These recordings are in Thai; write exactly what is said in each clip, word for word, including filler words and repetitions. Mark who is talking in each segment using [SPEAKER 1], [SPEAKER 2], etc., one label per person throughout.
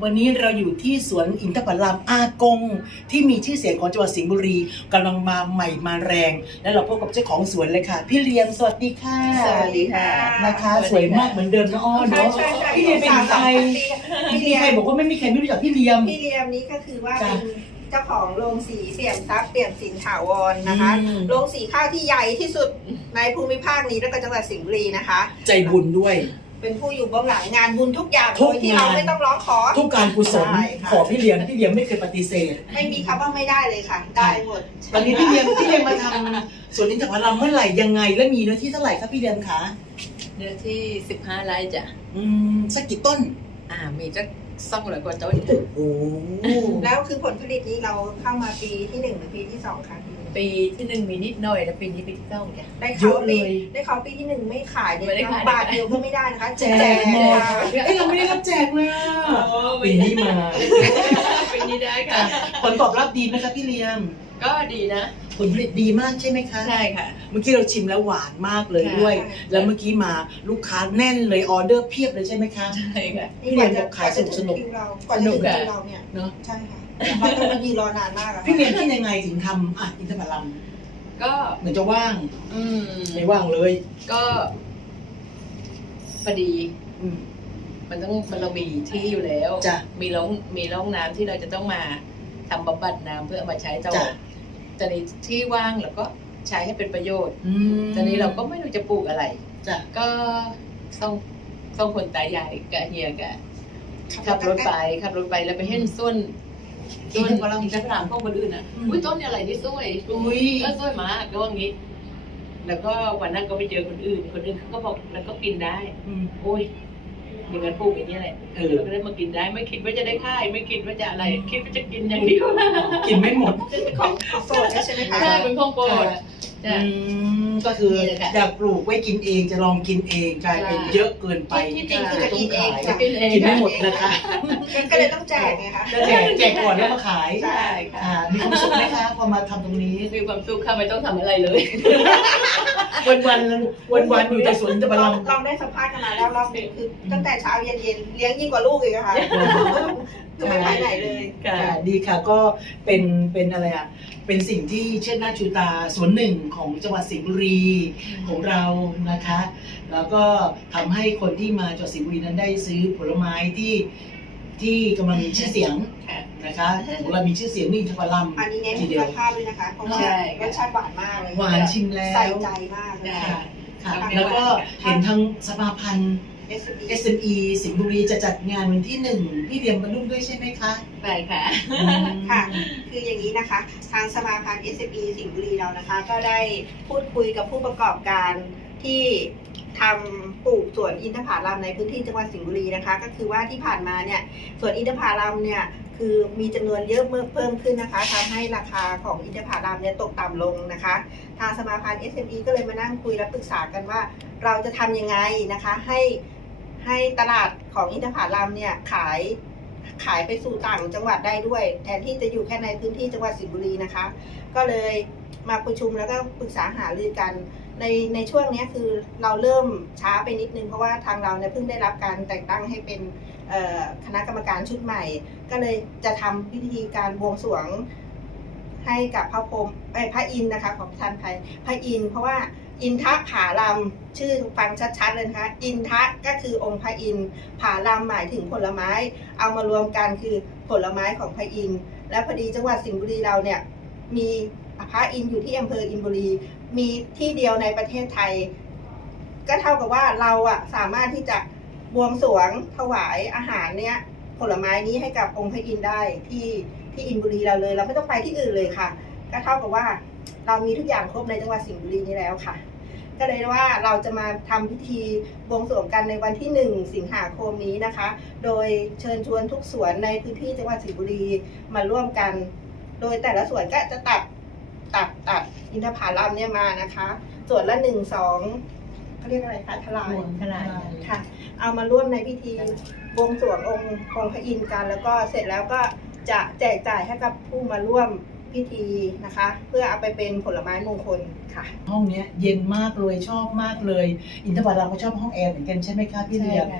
[SPEAKER 1] วันนี้เราอยู่ที่สวนอินทผลัมอากงที่มีชื่อเสียงของจังหวัดสิงห์บุรีกำลังมาใหม่มาแรงและเราพบกับเจ้าของสวนเลยค่ะพี่เลียมสวัสดีค่ะ
[SPEAKER 2] สวัสดีค่ะ
[SPEAKER 1] นะคะสวยมากเหมือนเดิมนะอ้อเนาะ
[SPEAKER 2] ใช่ใช่
[SPEAKER 1] พี่เลียมเป็นใครไม่มีใครบอกว่าไม่มีใครไม่รู้จักพี่เลียม
[SPEAKER 2] พี่เลียมนี้ก็คือว่า
[SPEAKER 1] จ้ะ
[SPEAKER 2] เป็นเจ้าของโรงสีเปี่ยมทรัพย์เปี่ยมสินถาวรนะคะ
[SPEAKER 1] อืม
[SPEAKER 2] โรงสีข้าวที่ใหญ่ที่สุดในภูมิภาคนี้แล้วก็จังหวัดสิงห์บุรีนะคะ
[SPEAKER 1] ใจบุญด้วย
[SPEAKER 2] เป็นผู้อยู่เบื้องหลังงานบุญทุกอย่าง
[SPEAKER 1] ทุ
[SPEAKER 2] โด
[SPEAKER 1] ก
[SPEAKER 2] ยที่เรา
[SPEAKER 1] งาน
[SPEAKER 2] ไม่ต้องร้องขอ
[SPEAKER 1] ทุกการกุศล
[SPEAKER 2] ใช่ค่ะ
[SPEAKER 1] ขอพี่เลียมพี่เลียมไม่เคยปฏิเสธ
[SPEAKER 2] ไม่มีคำว่าไม่ได้เลยค่ะ ได้หมด
[SPEAKER 1] ตอนนี้พี่เลียมพี่เลียมมาทำสวนอินทผลัมเมื่อไหร่ยังไงและมีเนื้อที่เท่าไหร่ครับพี่เลียมคะ
[SPEAKER 3] เนื้อที่สิบห้าไร่จ้ะ
[SPEAKER 1] อืมสักกี่ต้น
[SPEAKER 3] อ่า มีจักสองร้อยกว่าต้น
[SPEAKER 1] โอ้
[SPEAKER 2] แล้วคือผลผลิตนี้เราเข้ามาปีที่หนึ่งหรือปีที่สองคะ
[SPEAKER 3] ปีที่หนึ่งมีนิดหน่อยแล้วปีนี้ปีที่สองจ้ะ
[SPEAKER 2] ได้เขาปีได้เขาปีที่หนึ่งไม่ขายเลย
[SPEAKER 3] ไม่ได้ขาย
[SPEAKER 2] บาทเดียวก็ไม่ได้นะคะแจ
[SPEAKER 1] แจ
[SPEAKER 2] ก
[SPEAKER 1] กหมด
[SPEAKER 2] ค่ะ
[SPEAKER 1] เอ้ยเราไม่ได้รับแจกเลยอะปีนี้มา
[SPEAKER 3] ปีนี้ได้ค่ะ
[SPEAKER 1] ผลตอบรับดีไหมคะพี่เลียม
[SPEAKER 3] ก็ดีนะ
[SPEAKER 1] ผลผลิตดีมากใช่ไหมคะ
[SPEAKER 3] ใช่ค่ะ
[SPEAKER 1] เมื่อกี้เราชิมแล้วหวานมากเลย
[SPEAKER 3] ค่ะ
[SPEAKER 1] ด้วย แล้วเมื่อกี้มาลูกค้าแน่นเลยออเดอร์เพียบเลยใช่ไหมคะ
[SPEAKER 3] ใช่ค่ะ
[SPEAKER 1] พี่เลียมบอกขายสนุกสนุก
[SPEAKER 2] กว่าจะถึงคิวเราเนี่ย
[SPEAKER 1] เนาะ
[SPEAKER 2] ใช่ค่ะเราต้องมายืนรอนานมากอะค่ะ
[SPEAKER 1] พี่เลียมคิดยังไงถึงทำอ่ะอินทผลัม
[SPEAKER 3] ก็
[SPEAKER 1] เหมือนจะว่าง
[SPEAKER 3] อืม
[SPEAKER 1] ไม่ว่างเลย
[SPEAKER 3] ก็พอดี
[SPEAKER 1] อืม
[SPEAKER 3] มันต้องมันเรามีที่อยู่แล้ว
[SPEAKER 1] จ้ะ
[SPEAKER 3] มีร่องมีร่องน้ำที่เราจะต้องมาทำบำบัดน้ำเพื่อเอามาใช้ต่อ
[SPEAKER 1] จ้ะ
[SPEAKER 3] แต่ในที่ว่างเราก็ใช้ให้เป็นประโยชน์
[SPEAKER 1] อืม
[SPEAKER 3] ตอนนี้เราก็ไม่รู้จะปลูกอะไร
[SPEAKER 1] จ้ะ
[SPEAKER 3] ก็ต้องต้องคนตายายกับเฮียกับขับรถไปขับรถไปแล้วไปเห็นส้นส้นเราจะถามพวกคนอื่นนะอุ้ยต้นอะไรนี่สวย
[SPEAKER 1] อุ้ย
[SPEAKER 3] ก็สวยมากก็ว่างี้ แล้วก็วันนั้นก็ไปเจอคนอื่น คนอื่นเขาก็บอกแล้วก็กินได้
[SPEAKER 1] อืม
[SPEAKER 3] โอ้ยอย่างนั้นปลูกอย่างนี้แหละ
[SPEAKER 1] เออ
[SPEAKER 3] เราก็ได้มากินได้ ไม่คิดว่าจะได้ค่ายไม่คิดว่าจะอะไร คิดว่าจะกินอย่างเดียว
[SPEAKER 1] กินไม่หมด
[SPEAKER 2] ของโสดใช่ไหมคะ
[SPEAKER 3] ใช่เป็นของโปรด
[SPEAKER 1] อื
[SPEAKER 3] จ้ะ
[SPEAKER 1] มก็คือ
[SPEAKER 3] นี่แหละค่ะ
[SPEAKER 1] อยากปลูกไว้กินเองจะลองกินเองกลายเป็น
[SPEAKER 3] ใช่
[SPEAKER 1] เยอะเกินไป
[SPEAKER 2] ที่จริงคือจะกินเอง
[SPEAKER 1] ต้
[SPEAKER 2] ค่ะ
[SPEAKER 1] ขาย
[SPEAKER 3] กินเอง
[SPEAKER 1] กินไม่หมดนะคะ
[SPEAKER 2] ก็เลยต้องแจกไงคะ
[SPEAKER 1] แจกแจกก่อนแล้วมาขาย
[SPEAKER 3] ใช่ค่ะ
[SPEAKER 1] อ่ามีความสุขไหมคะพอมาทำตรงนี้
[SPEAKER 3] มีความสุขค่ะไม่ต้องทำอะไรเลย
[SPEAKER 1] วันวันวันวันๆอยู่แต่สวนอินทผ
[SPEAKER 2] เรา
[SPEAKER 1] ลัม
[SPEAKER 2] เราได้สัมภาษณ์กันมาแล้วรอบหนึงคือตั้งแต่เช้าเย็นเย็นๆเลี้ยงยิ่งกว่าลูกอีกอะค่ะคือไม่ไปไหนเลย
[SPEAKER 1] ค่ะดีค่ะก็เป็นเป็นอะไรอ่ะเป็นสิ่งที่เชิดหน้าชูตาส่วนหนึ่งของจังหวัดสิงห์บุรีของเรานะคะ แล้วก็ทำให้คนที่มาจังหวัดสิงห์บุรีนั้นได้ซื้อผลไม้ที่ที่กำลังมีชื่อเสียง
[SPEAKER 3] ค่ะ
[SPEAKER 1] นะคะของเรามีชื่อเสียงนี่อินทผลัม
[SPEAKER 2] อันนี้เน้น
[SPEAKER 1] ที
[SPEAKER 2] คุ
[SPEAKER 1] เดี
[SPEAKER 2] ณ
[SPEAKER 1] ยว
[SPEAKER 2] ภาพด้วยนะคะ เพราะว่า
[SPEAKER 3] ใช่
[SPEAKER 2] รสชาติหวานมากเลย
[SPEAKER 1] หวานชิมแล้ว
[SPEAKER 2] ใส่ใจมากเลย
[SPEAKER 1] ค่ะ
[SPEAKER 2] ค่ะ
[SPEAKER 1] ค่ะแล้วก็เห็นทางสมาพันธ์
[SPEAKER 2] เอส
[SPEAKER 1] เอส เอ็ม อี สิงห์บุรีจะจัดงานวันที่หนึ่งพี่เรียมบรรลุด้วยใช่ไหมคะ
[SPEAKER 3] ไปค่ะ
[SPEAKER 2] ค่ะ คืออย่างนี้นะคะ ทางสมาพันธ์ เอส เอ็ม อี สิงห์บุรีเรานะคะ ก็ได้พูดคุยกับผู้ประกอบการที่ทำปลูกสวนอินทผลัมในพื้นที่จังหวัดสิงห์บุรีนะคะ ก็คือว่าที่ผ่านมาเนี่ยสวนอินทผลัมเนี่ยคือมีจำนวนเยอะเพิ่มขึ้นนะคะทำให้ราคาของอินทผลัมเนี่ยตกต่ำลงนะคะ ทางสมาพันธ์ เอส เอ็ม อี ก็เลยมานั่งคุยและปรึกษากันว่า เราจะทำยังไงนะคะให้ให้ตลาดของอินทผลัมเนี่ยขายขายไปสู่ต่างจังหวัดได้ด้วย แทนที่จะอยู่แค่ในพื้นที่จังหวัดสิงห์บุรีนะคะ ก็เลยมาประชุมแล้วก็ปรึกษาหารือกัน ในในช่วงนี้คือเราเริ่มช้าไปนิดนึงเพราะว่าทางเราเนี่ยเพิ่งได้รับการแต่งตั้งให้เป็นคณะกรรมการชุดใหม่ ก็เลยจะทำพิธีการบวงสรวงให้กับพระพรหมเอ้ยพระอินทร์นะคะขอประทานอภัยพระอินทร์เพราะว่าอินทผาลัมชื่อฟังชัดๆเลยนะคะอินทะก็คือองค์พระอินทร์ผาลัมหมายถึงผลไม้ เอามารวมกันคือผลไม้ของพระอินทร์และพอดีจังหวัดสิงห์บุรีเราเนี่ยมีพระอินทร์อยู่ที่อำเภออินบุรีมีที่เดียวในประเทศไทย ก็เท่ากับว่าเราอะสามารถที่จะบวงสรวงถวายอาหารเนี้ยผลไม้นี้ให้กับองค์พระอินทร์ได้ที่ที่อินบุรีเราเลยเราไม่ต้องไปที่อื่นเลยค่ะ ก็เท่ากับว่าเรามีทุกอย่างครบในจังหวัดสิงห์บุรีนี้แล้วค่ะ ก็เลยว่าเราจะมาทำพิธีบวงสรวงกันในวันที่หนึ่งสิงหาคมนี้นะคะ โดยเชิญชวนทุกสวนในพื้นที่จังหวัดสิงห์บุรีมาร่วมกัน โดยแต่ละสวนก็จะตัดตัดตัดอินทผลัมเนี่ยมานะคะส่วนละหนึ่งสองเขาเรียกอะไรคะทลาย
[SPEAKER 3] ทลาย
[SPEAKER 2] ค่ะ เอามาร่วมในพิธีบวงสรวงองค์องค์พระอินทร์กัน แล้วก็เสร็จแล้วก็จะแจกจ่ายให้กับผู้มาร่วมพิธีนะคะ เพื่อเอาไปเป็นผลไม้มงคลค่ะ
[SPEAKER 1] ห้องเนี้ยเย็นมากเลยชอบมากเลยอินทผลัมก็ชอบห้องแอร์เหมือนกันใช่ไหมคะพี่เรียม
[SPEAKER 3] ใช่ค่ะ
[SPEAKER 1] อ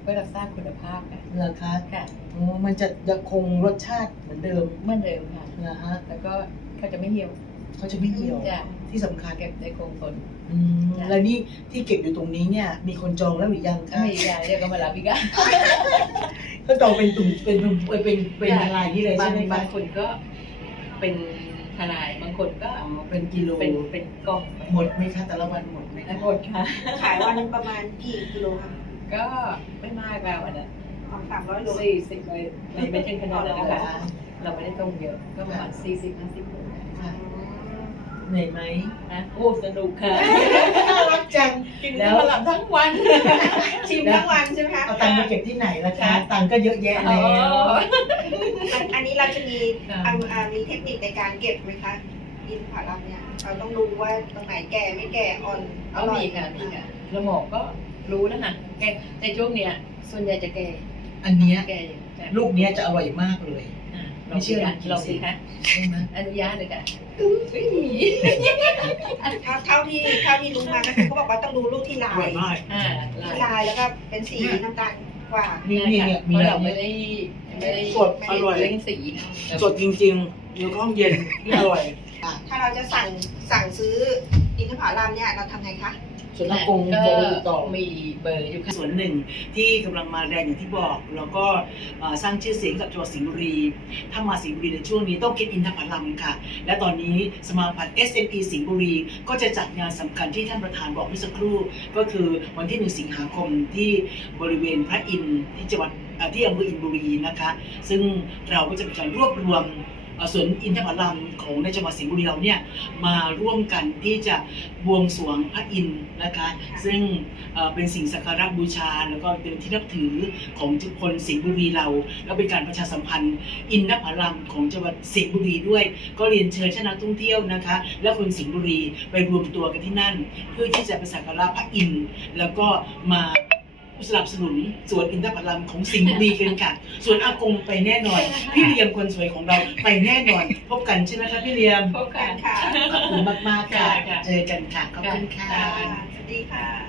[SPEAKER 3] พื่อรักษาคุณภาพค่ะ
[SPEAKER 1] เหรอคะ
[SPEAKER 3] ค่ะ
[SPEAKER 1] อ๋อมันจะยังคงรสชาติเหมือนเดิม
[SPEAKER 3] เหมื่อนเดิมค่ะ
[SPEAKER 1] นะฮะ
[SPEAKER 3] แล้วก็เขาจะไม่เหี่ยว
[SPEAKER 1] เขาจะไม่เหี่ยว
[SPEAKER 3] จ้ะ
[SPEAKER 1] ที่สำคัญ
[SPEAKER 3] เก็บได้คงทน
[SPEAKER 1] อืม
[SPEAKER 3] จ้ะ
[SPEAKER 1] แล้วนี่ที่เก็บอยู่ตรงนี้เนี่ยมีคนจองแล้วหรือยัง
[SPEAKER 3] ถ้า
[SPEAKER 1] คะ
[SPEAKER 3] มีอีกอย่างเดี๋ยวก็มารับอีกอ่ะ
[SPEAKER 1] ก็จองเป็นตุ่มเป็นเป็นเป็นเป็นอะไรนี่เลย
[SPEAKER 3] บา
[SPEAKER 1] ใช่
[SPEAKER 3] ง
[SPEAKER 1] ไหม
[SPEAKER 3] บา
[SPEAKER 1] คะ
[SPEAKER 3] งคนก็เป็นทนายบางคนก็
[SPEAKER 1] อ๋อเป็นกิโล
[SPEAKER 3] เป็นเป็นกล่อง
[SPEAKER 1] หมดไหมคะแต่ละวันหมดไหม
[SPEAKER 3] แล้
[SPEAKER 1] คะ
[SPEAKER 3] วหมดค่ะ
[SPEAKER 2] ขายวันหนึงประมาณกี่กิโลคะ
[SPEAKER 3] ก็ไม่มากแล้วอันนั้น
[SPEAKER 2] สองสามร้อยโล
[SPEAKER 3] สี่สิบเลยไม่ไม่ถึงขนาดนั้น
[SPEAKER 1] อ๋อ
[SPEAKER 3] นะคะเราไม่ได้ต้มเยอะก็ประมาณสี่สิบห้าสิบโล
[SPEAKER 1] ค่ะเหนื่อยไหม
[SPEAKER 3] นะโอ้สนุกค่ะ
[SPEAKER 1] น่ารักจัง
[SPEAKER 3] กิน
[SPEAKER 1] แล้
[SPEAKER 3] แล้ว วหลับทั้งวัน
[SPEAKER 2] ชิมทั้งวันใช่ไหมคะ
[SPEAKER 1] เอาตังค์ไปเก็บที่ไหนล่ะคะ
[SPEAKER 3] ค่ะ
[SPEAKER 1] ตังค์ก็เยอะแยะแล้ว
[SPEAKER 2] อันอันนี้เราจะมี
[SPEAKER 3] ค่ะ
[SPEAKER 2] อ่าอ่ามีเทคนิคในการเก็บไหมคะอินทผลัมเนี่ยเราต้องรู้ว่าตรงไหนแก่ไม่แก่อ่อนอ
[SPEAKER 3] ก็
[SPEAKER 2] ร่อย
[SPEAKER 3] มีค่ะมีค่ะแล้วหมอก็รู้แล้วนะแกในช่วงเนี้ยส่วนใหญ่จะแก่
[SPEAKER 1] อันเนี้ย
[SPEAKER 3] แก่อยู่จ้ะ
[SPEAKER 1] ลูกเนี้ยจะอร่อยมากเลย
[SPEAKER 3] อ่ะ
[SPEAKER 1] ไม่เชื่อ
[SPEAKER 3] ลองสิคะลองสิคะ
[SPEAKER 1] ใช่ไหม
[SPEAKER 3] อนุญาตเลยค่ะ
[SPEAKER 2] เท่าเท่าที่เท่าที่รู้มาก็คือเขาบอกว่าต้องดูลูกที่
[SPEAKER 1] อ
[SPEAKER 2] ลา
[SPEAKER 1] ร่อย
[SPEAKER 2] ย
[SPEAKER 1] มาก
[SPEAKER 3] อ่า
[SPEAKER 2] ที่ลายแล้วก็เป็นสีน้ำตาลกว่า
[SPEAKER 1] นี่นี่เนี่ย
[SPEAKER 3] เพ
[SPEAKER 1] มี
[SPEAKER 3] ราะ
[SPEAKER 1] อะไร
[SPEAKER 3] เราไม่
[SPEAKER 1] เนี่ย
[SPEAKER 3] ได้ไม่ได้
[SPEAKER 1] สดอร่อย
[SPEAKER 3] เร่งสี
[SPEAKER 1] สดจริงๆอยู่ห้องเย็นที่อร่อย
[SPEAKER 2] ถ้าเราจะสั่งสั่งซื้ออินทผลัมเนี่ยเราทำไงคะ
[SPEAKER 1] ส่วนอากง
[SPEAKER 3] ก็
[SPEAKER 1] โบติดต่อ
[SPEAKER 3] มีเบอร์อยู่ค่ะ
[SPEAKER 1] ส่วนหนึ่งที่กำลังมาแรงอย่างที่บอก แล้วก็เอ่อสร้างชื่อเสียงกับจังหวัดสิงห์บุรี ถ้ามาสิงห์บุรีในช่วงนี้ต้องกินอินทผลัมค่ะ และตอนนี้สมาพันธ์ เอส เอ็ม อี สิงห์บุรีก็จะจัดงานสำคัญที่ท่านประธานบอกเมื่อสักครู่ ก็คือวันที่หนึ่งสิงหาคมที่บริเวณพระอินทร์ที่จังหวัดเอ่อที่อำเภออินบุรีนะคะ ซึ่งเราก็จะมีการรวบรวมเอ่อสวนอินทผลัมของในจังหวัดสิงห์บุรีเราเนี่ยมาร่วมกันที่จะบวงสรวงพระอินทร์นะคะ ซึ่งเอ่อเป็นสิ่งสักการะบูชา แล้วก็เป็นที่นับถือของทุกคนสิงห์บุรีเรา แล้วเป็นการประชาสัมพันธ์อินทผลัมของจังหวัดสิงห์บุรีด้วย ก็เรียนเชิญชนักท่องเที่ยวนะคะ และคนสิงห์บุรีไปรวมตัวกันที่นั่น เพื่อที่จะไปสักการะพระอินทร์แล้วก็มาสนับสนุนสวนอินทผลัมของสิงห์บุรีกันค่ะ ส่วนอากงไปแน่นอน พี่เลียมคนสวยของเราไปแน่นอน พบกันใช่ไหมคะพี่เลียม
[SPEAKER 3] พบกัน
[SPEAKER 2] ค่ะ
[SPEAKER 1] ขอบคุณมากๆค่ะ
[SPEAKER 3] ค่ะ
[SPEAKER 1] เจอกันค่ะ ขอบคุณค่ะ
[SPEAKER 2] สวัสดีค่ะ